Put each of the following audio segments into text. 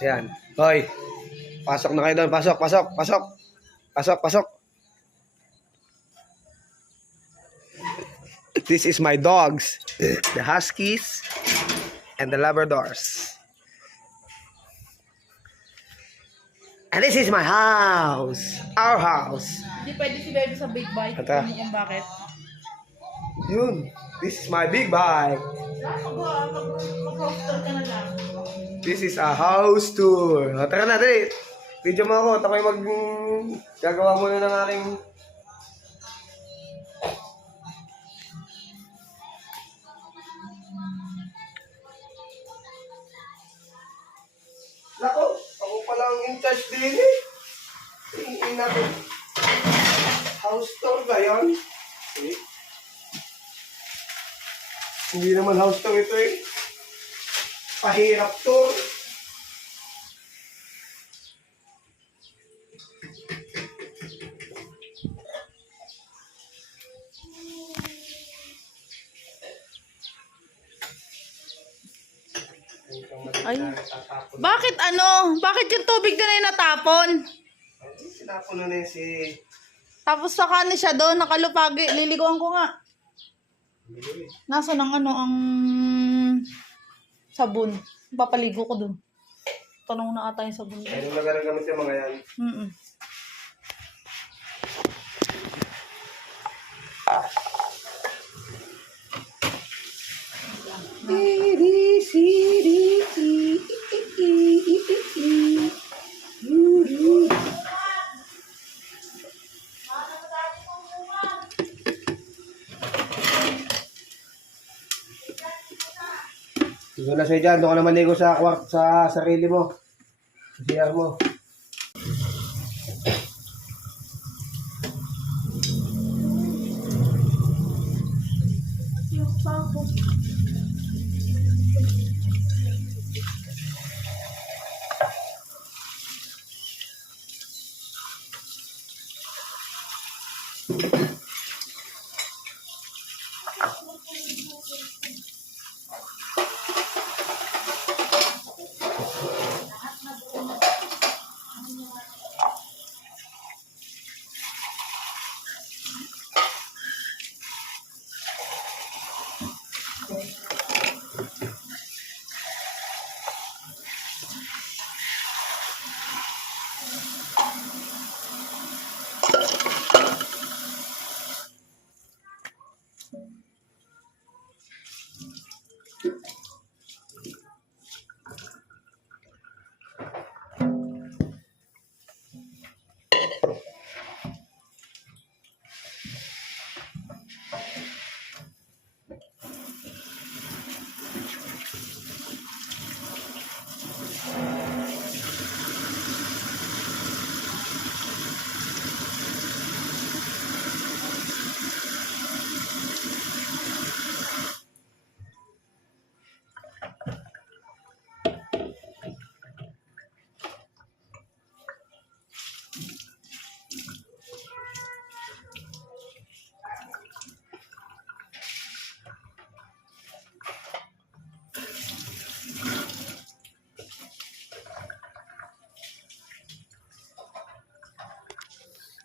Ayan. Hoy. Pasok na kayo doon. Pasok, pasok, pasok. Pasok, pasok. This is my dogs. The Huskies and the Labradors. And this is my house. Our house. Hindi pwede si Baby sa big bike. Ata. Alam mo kung bakit? Yun. This is my big bike. Mag-hoster ka na lang. This is a house tour. O, tara na, dali. Video mo ako. Takoy gagawa muna ng aking... Nako, ako pala ang in charge din eh. Tingin natin. House tour ba yun? Eh? Hindi naman house tour ito eh. Pahirap tour. Ay. Bakit ano? Bakit yung tubig na yung natapon? Sinapon na yun si... Tapos saka na siya doon, nakalupagi. Liliguan ko nga. Nasaan ang ano, ang sabon? Papaligo ko doon. Tanong na ata yung sabon. Ayun na gamit yung mga yan. Doon na siya dyan. Doon ka na maligo sa sarili mo. Sa CR mo.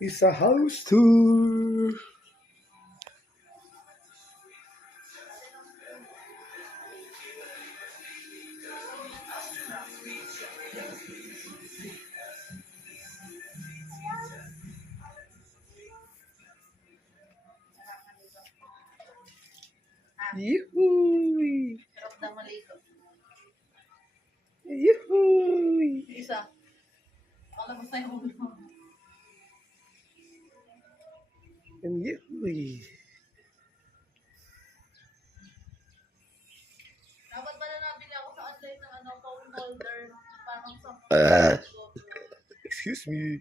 It's a house tour. Yuhuy! Sarap na maligo. Yuhuy! Isa. Palabas na yung ulo mo. And yuhuy! Dapat pala nabili ako sa online ng ano, phone holder. Parang sa... Excuse me.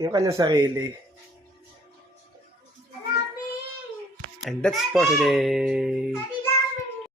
Yung kanyang sarili. And that's for today.